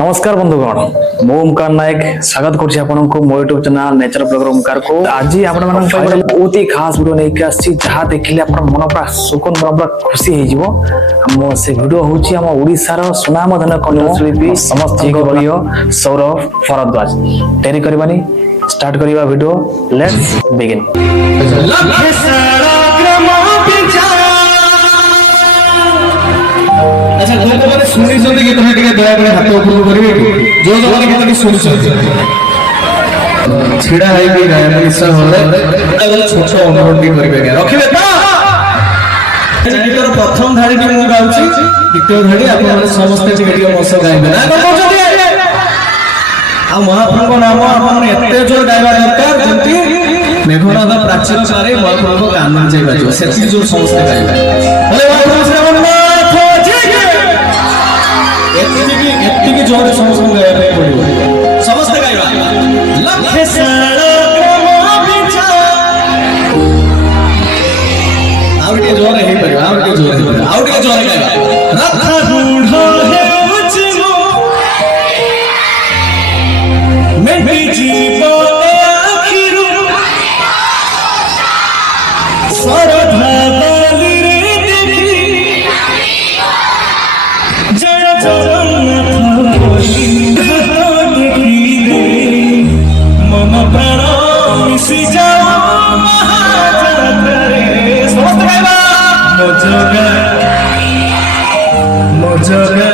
नमस्कार बंधुगण मु ओमकार नायक स्वागत करछि आपनको मो YouTube channel nature blogger Omkar को। आज आपण मन बहुत ही खास वीडियो लेके आछि जहा देखिले आपण मन पूरा सुकून मन पूरा खुशी हे जिवो। हम से वीडियो होछि हम ओडिसा रो सुनामधन कन्याशिल्पी समस्त प्रिय सौरभ भरद्वाज। डेरी करबानी स्टार्ट करिवा वीडियो। Let's begin. अच्छा जो मैंने सुनी सुनी गीत में टिके दया करे हाथ ऊपर करिवे जो जो मैंने गीत की सुनी सुनी छिड़ा है कि गाय इच्छा होले अगर छोट अनुरोध भी करिवे के रखिबे त गीतर प्रथम धाड़ी के मु गाउची द्वितीय धाड़ी आपण माने समस्त टिके मस गाइबे ना कोन कहउछथि आ महाप्रभु नाम आपण एते जोर गाइबा दरकार जंती मेघनाद प्राचीन सारे महाप्रभु कान जाइबा जो सेति जोर समस्त गाइबा बोले महाप्रभु श्रवण एत्तिकी जोर समस्त गाइबा पड़िबो समस्त गाइबा लखे आवटे जोर हे पड़िबो आवटे जोर हे पड़िबो आवटे जोर गाइबा रथा बूढ़ो हे उचमो मेरी जीवन आखिरु सरधा बाली रे देखी जय जगन्नाथ मम प्राण मिशि जाओ महाजात्रे समस्त गाइबा मोजगा